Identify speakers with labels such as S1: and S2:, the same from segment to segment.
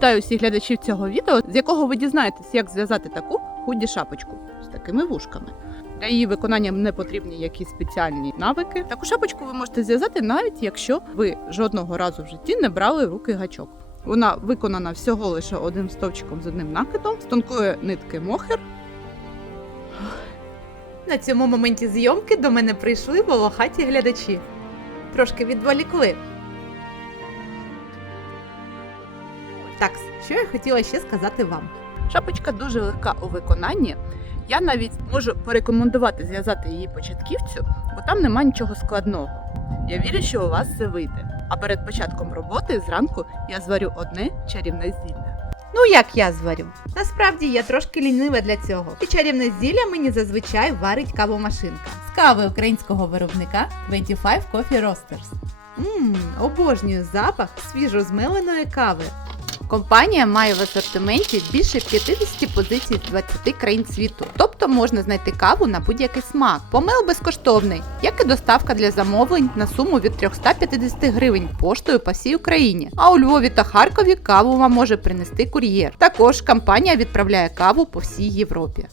S1: Вітаю всіх глядачів цього відео, з якого ви дізнаєтесь, як зв'язати таку худі шапочку з такими вушками. Для її виконання не потрібні якісь спеціальні навики. Таку шапочку ви можете зв'язати навіть якщо ви жодного разу в житті не брали руки гачок. Вона виконана всього лише одним стовпчиком з одним накидом з тонкої нитки мохер.
S2: На цьому моменті зйомки до мене прийшли волохаті глядачі. Трошки відволікли. Так, що я хотіла ще сказати вам?
S1: Шапочка дуже легка у виконанні. Я навіть можу порекомендувати зв'язати її початківцю, бо там нема нічого складного. Я вірю, що у вас це вийде. А перед початком роботи зранку я зварю одне чарівне зілля.
S2: Ну, як я зварю. Насправді я трошки лінива для цього. І чарівне зілля мені зазвичай варить кавомашинка. З кави українського виробника 25 Coffee Roasters. Ммм, обожнюю запах свіжо змеленої кави. Компанія має в асортименті більше 50 позицій з 20 країн світу, тобто можна знайти каву на будь-який смак. Помил безкоштовний, як і доставка для замовлень на суму від 350 гривень поштою по всій Україні. А у Львові та Харкові каву вам може принести кур'єр. Також компанія відправляє каву по всій Європі.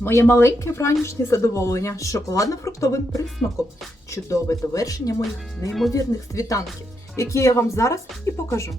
S3: Моє маленьке вранішнє задоволення з шоколадно-фруктовим присмаком. Чудове довершення моїх неймовірних світанків, які я вам зараз і покажу.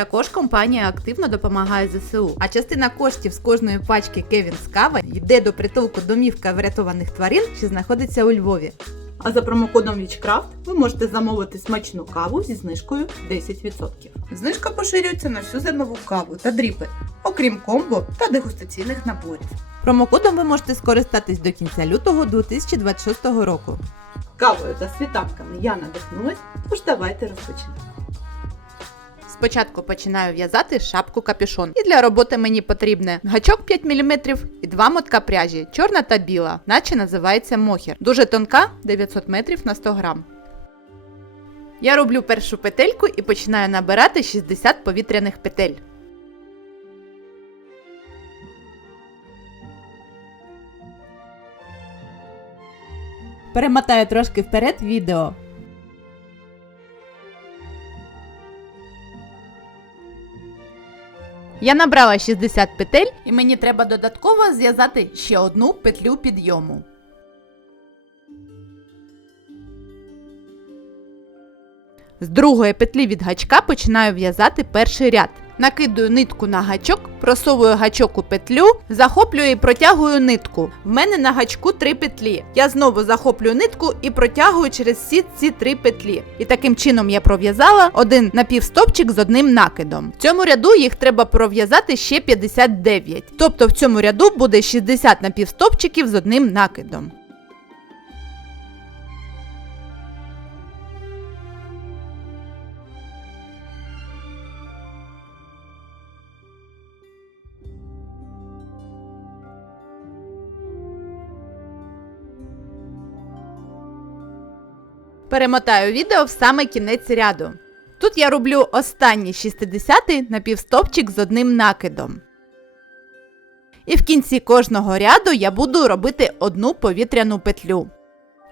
S2: Також компанія активно допомагає ЗСУ. А частина коштів з кожної пачки Кевінс Кава йде до притулку домівка врятованих тварин, що знаходиться у Львові.
S3: А за промокодом Witchcraft ви можете замовити смачну каву зі знижкою 10%. Знижка поширюється на всю зернову каву та дріпи, окрім комбо та дегустаційних наборів.
S2: Промокодом ви можете скористатись до кінця лютого 2026 року.
S3: Кавою та світанками я надихнулась, тож давайте розпочнемо.
S2: Спочатку починаю в'язати шапку капюшон. І для роботи мені потрібне гачок 5 мм і два мотка пряжі, чорна та біла, наче називається мохер. Дуже тонка 900 метрів на 100 грам. Я роблю першу петельку і починаю набирати 60 повітряних петель. Перемотаю трошки вперед відео. Я набрала 60 петель і мені треба додатково зв'язати ще одну петлю підйому. З другої петлі від гачка починаю в'язати перший ряд. Накидую нитку на гачок, просовую гачок у петлю, захоплюю і протягую нитку. В мене на гачку три петлі. Я знову захоплюю нитку і протягую через всі ці три петлі. І таким чином я пров'язала один напівстопчик з одним накидом. В цьому ряду їх треба пров'язати ще 59. Тобто в цьому ряду буде 60 напівстопчиків з одним накидом. Перемотаю відео в саме кінець ряду. Тут я роблю останній 60-й напівстопчик з одним накидом. І в кінці кожного ряду я буду робити одну повітряну петлю.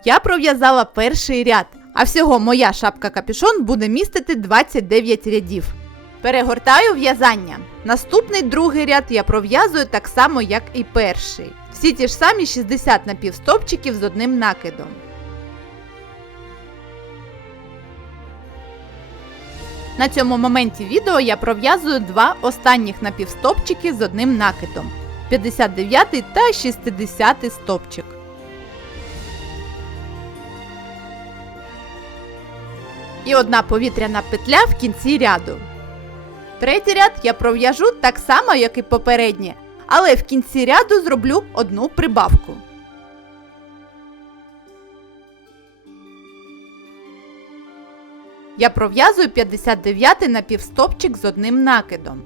S2: Я пров'язала перший ряд, а всього моя шапка капюшон буде містити 29 рядів. Перегортаю в'язання. Наступний другий ряд я пров'язую так само, як і перший. Всі ті ж самі 60 напівстопчиків з одним накидом. На цьому моменті відео я пров'язую два останніх напівстопчики з одним накидом 59 та 60 стопчик. І одна повітряна петля в кінці ряду. Третій ряд я пров'яжу так само, як і попереднє, але в кінці ряду зроблю одну прибавку. Я пров'язую 59 напівстопчик з одним накидом.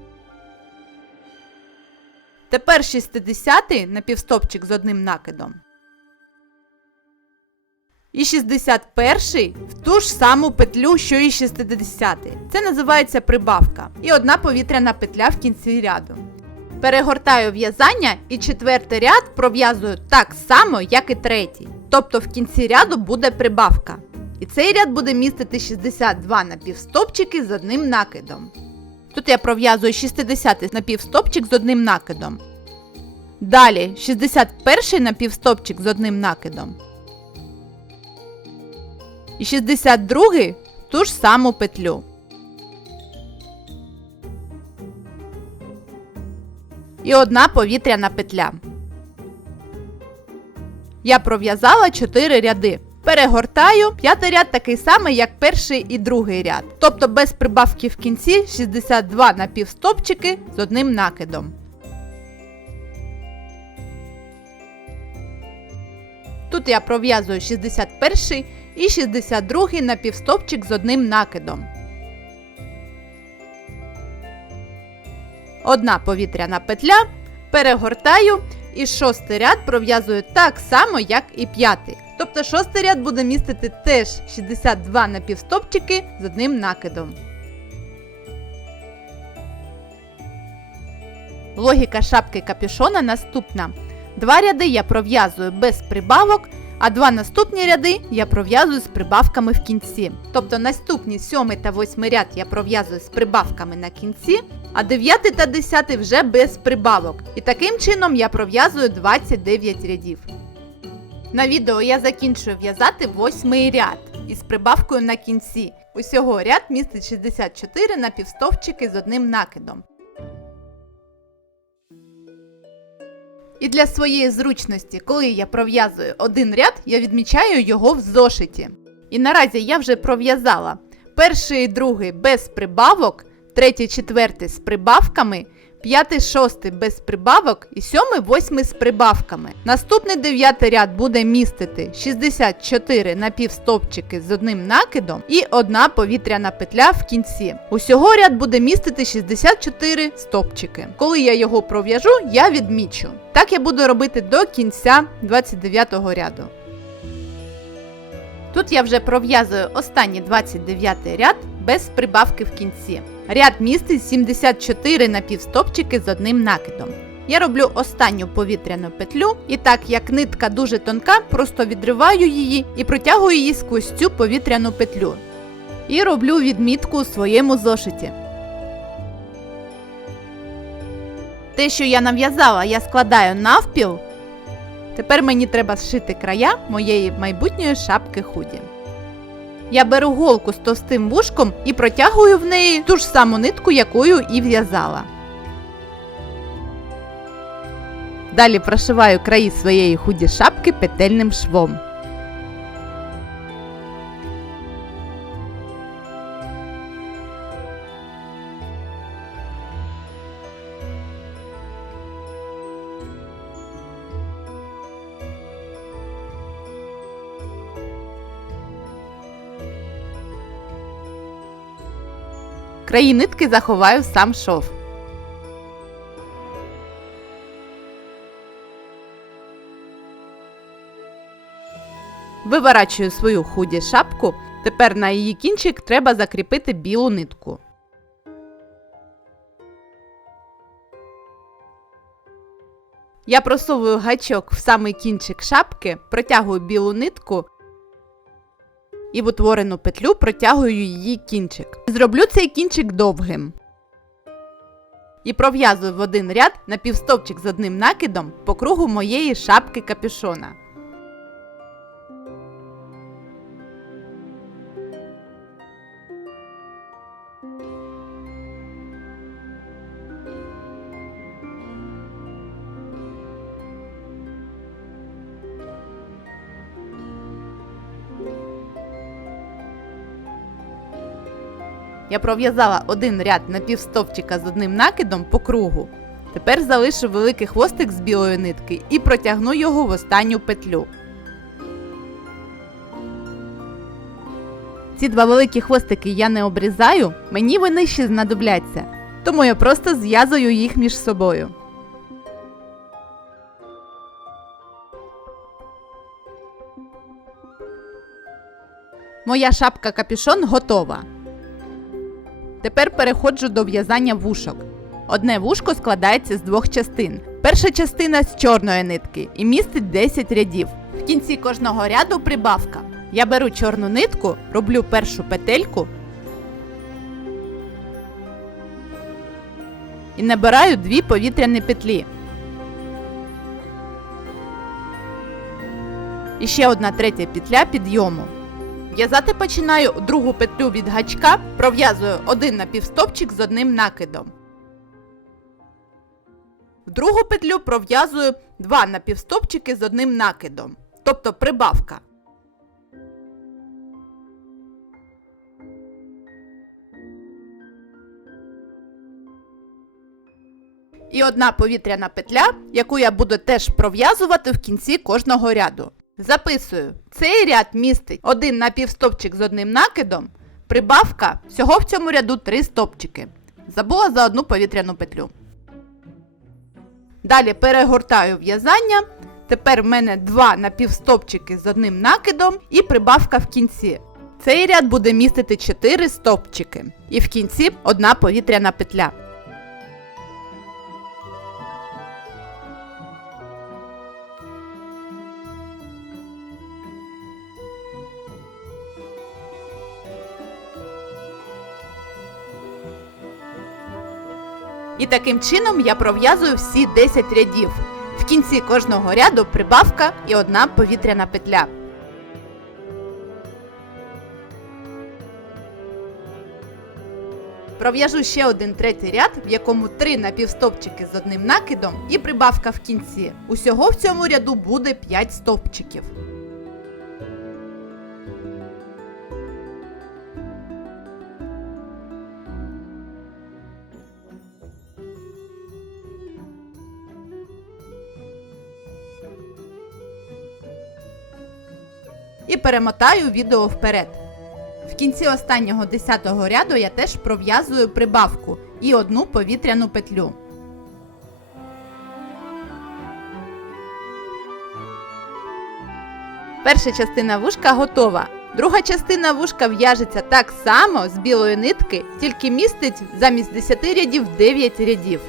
S2: Тепер 60 напівстопчик з одним накидом. І 61 в ту ж саму петлю, що і 60. Це називається прибавка. І одна повітряна петля в кінці ряду. Перегортаю в'язання і четвертий ряд пров'язую так само, як і третій. Тобто в кінці ряду буде прибавка. І цей ряд буде містити 62 напівстопчики з одним накидом. Тут я пров'язую 60 напівстопчик з одним накидом. Далі 61 напівстопчик з одним накидом. І 62 ту ж саму петлю. І одна повітряна петля. Я пров'язала 4 ряди. Перегортаю, п'ятий ряд такий самий, як перший і другий ряд. Тобто без прибавки в кінці 62 напівстопчики з одним накидом. Тут я пров'язую 61 і 62 напівстопчик з одним накидом. Одна повітряна петля, перегортаю і шостий ряд пров'язую так само, як і п'ятий. Тобто шостий ряд буде містити теж 62 напівстопчики з одним накидом. Логіка шапки капюшона наступна. Два ряди я пров'язую без прибавок, а два наступні ряди я пров'язую з прибавками в кінці. Тобто наступні сьомий та восьмий ряд я пров'язую з прибавками на кінці, а 9 та 10 вже без прибавок. І таким чином я пров'язую 29 рядів. На відео я закінчую в'язати восьмий ряд із прибавкою на кінці. Усього ряд містить 64 напівстовпчики з одним накидом. І для своєї зручності, коли я пров'язую один ряд, я відмічаю його в зошиті. І наразі я вже пров'язала перший і другий без прибавок, третій, четвертий з прибавками, п'ятий, шостий без прибавок і сьомий, восьмий з прибавками. Наступний дев'ятий ряд буде містити 64 напівстопчики з одним накидом і одна повітряна петля в кінці. Усього ряд буде містити 64 стопчики. Коли я його пров'яжу, я відмічу. Так я буду робити до кінця 29 ряду. Тут я вже пров'язую останній 29 ряд без прибавки в кінці. Ряд містить 74 напівстопчики з одним накидом. Я роблю останню повітряну петлю, і так як нитка дуже тонка, просто відриваю її і протягую її сквозь цю повітряну петлю. І роблю відмітку у своєму зошиті. Те, що я нав'язала, я складаю навпіл. Тепер мені треба зшити края моєї майбутньої шапки худі. Я беру голку з товстим вушком і протягую в неї ту ж саму нитку, якою і в'язала. Далі прошиваю краї своєї худі шапки петельним швом. Краї нитки заховаю сам шов. Виворачую свою худі шапку. Тепер на її кінчик треба закріпити білу нитку. Я просовую гачок в самий кінчик шапки, протягую білу нитку і в утворену петлю протягую її кінчик. Зроблю цей кінчик довгим. І пров'язую в один ряд напівстовпчик з одним накидом по кругу моєї шапки капюшона. Я пров'язала один ряд напівстовпчика з одним накидом по кругу. Тепер залишу великий хвостик з білої нитки і протягну його в останню петлю. Ці два великі хвостики я не обрізаю, мені вони ще знадобляться, тому я просто зв'язую їх між собою. Моя шапка капюшон готова. Тепер переходжу до в'язання вушок. Одне вушко складається з двох частин. Перша частина з чорної нитки і містить 10 рядів. В кінці кожного ряду прибавка. Я беру чорну нитку, роблю першу петельку і набираю дві повітряні петлі. І ще одна третя петля підйому. В'язати починаю другу петлю від гачка, пров'язую один напівстопчик з одним накидом. В другу петлю пров'язую два напівстопчики з одним накидом, тобто прибавка. І одна повітряна петля, яку я буду теж пров'язувати в кінці кожного ряду. Записую. Цей ряд містить один напівстопчик з одним накидом, прибавка всього в цьому ряду три стопчики. Забула за одну повітряну петлю. Далі перегортаю в'язання. Тепер в мене два напівстопчики з одним накидом і прибавка в кінці. Цей ряд буде містити 4 стопчики. І в кінці одна повітряна петля. Таким чином я пров'язую всі 10 рядів. В кінці кожного ряду прибавка і одна повітряна петля. Пров'яжу ще один третій ряд, в якому три напівстопчики з одним накидом і прибавка в кінці. Усього в цьому ряду буде 5 стопчиків. Перемотаю відео вперед. В кінці останнього 10-го ряду я теж пров'язую прибавку і одну повітряну петлю. Перша частина вушка готова. Друга частина вушка в'яжеться так само з білої нитки, тільки містить замість 10 рядів 9 рядів.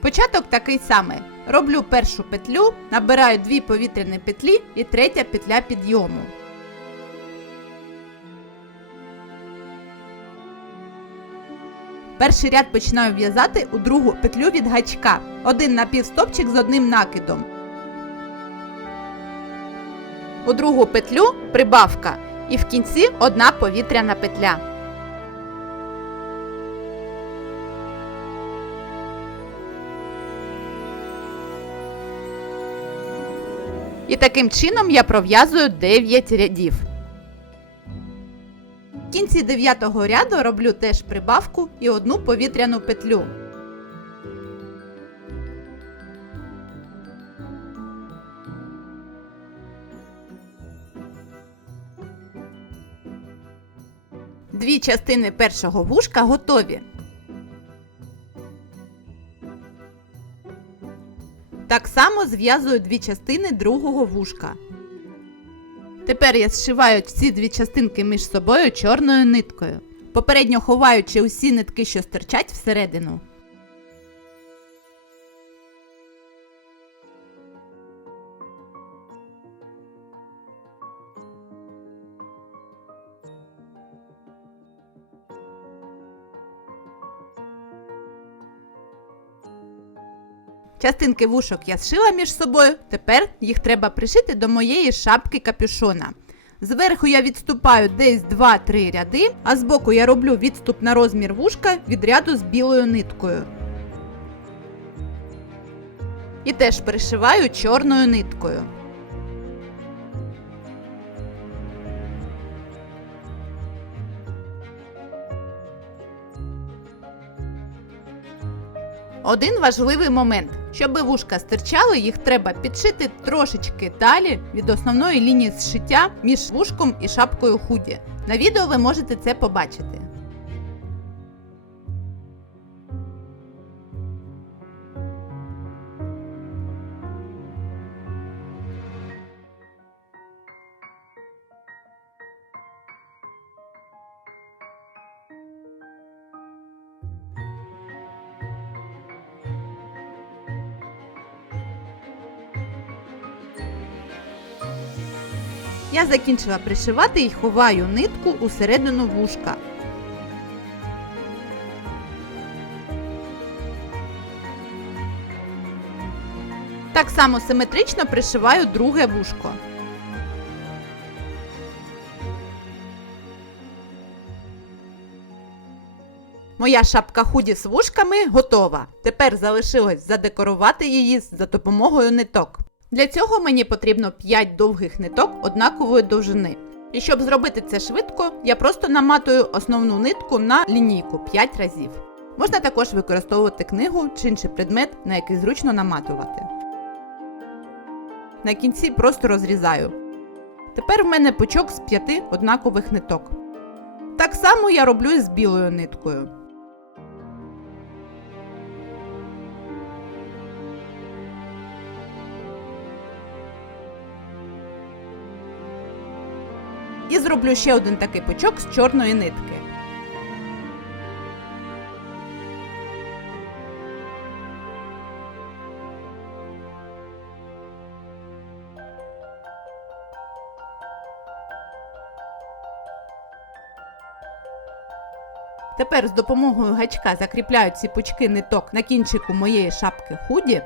S2: Початок такий самий. Роблю першу петлю, набираю дві повітряні петлі і третя петля підйому. Перший ряд починаю в'язати у другу петлю від гачка. Один напівстопчик з одним накидом. У другу петлю прибавка. І в кінці одна повітряна петля. І таким чином я пров'язую 9 рядів. В кінці 9 ряду роблю теж прибавку і одну повітряну петлю. Дві частини першого вушка готові. Так само зв'язую дві частини другого вушка. Тепер я зшиваю ці дві частинки між собою чорною ниткою, попередньо ховаючи усі нитки, що стирчать всередину. Частинки вушок я зшила між собою, тепер їх треба пришити до моєї шапки капюшона. Зверху я відступаю десь 2-3 ряди, а збоку я роблю відступ на розмір вушка від ряду з білою ниткою. І теж пришиваю чорною ниткою. Один важливий момент. Щоби вушка стирчали, їх треба підшити трошечки далі від основної лінії зшиття між вушком і шапкою худі. На відео ви можете це побачити. Я закінчила пришивати і ховаю нитку усередину вушка. Так само симетрично пришиваю друге вушко. Моя шапка худі з вушками готова. Тепер залишилось задекорувати її за допомогою ниток. Для цього мені потрібно 5 довгих ниток однакової довжини. І щоб зробити це швидко, я просто наматую основну нитку на лінійку 5 разів. Можна також використовувати книгу чи інший предмет, на який зручно наматувати. На кінці просто розрізаю. Тепер в мене пучок з 5 однакових ниток. Так само я роблю і з білою ниткою. І зроблю ще один такий пучок з чорної нитки. Тепер з допомогою гачка закріпляю ці пучки ниток на кінчику моєї шапки худі.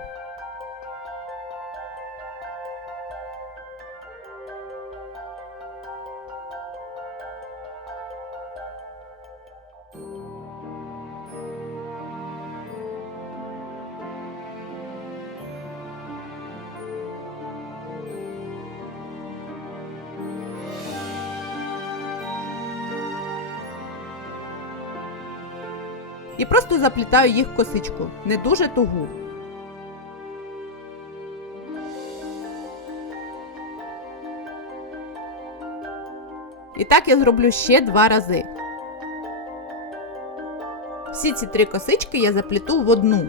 S2: І просто заплітаю їх косичку, не дуже тугу. І так я зроблю ще два рази. Всі ці три косички я запліту в одну.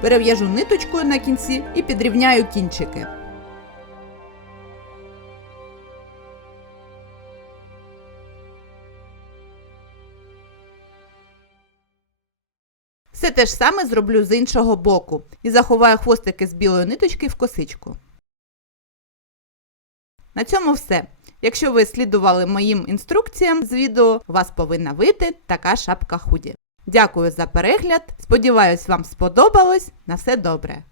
S2: Перев'яжу ниточкою на кінці і підрівняю кінчики. Те ж саме зроблю з іншого боку і заховаю хвостики з білої ниточки в косичку. На цьому все. Якщо ви слідували моїм інструкціям з відео, вас повинна вийти така шапка худі. Дякую за перегляд. Сподіваюсь, вам сподобалось. На все добре!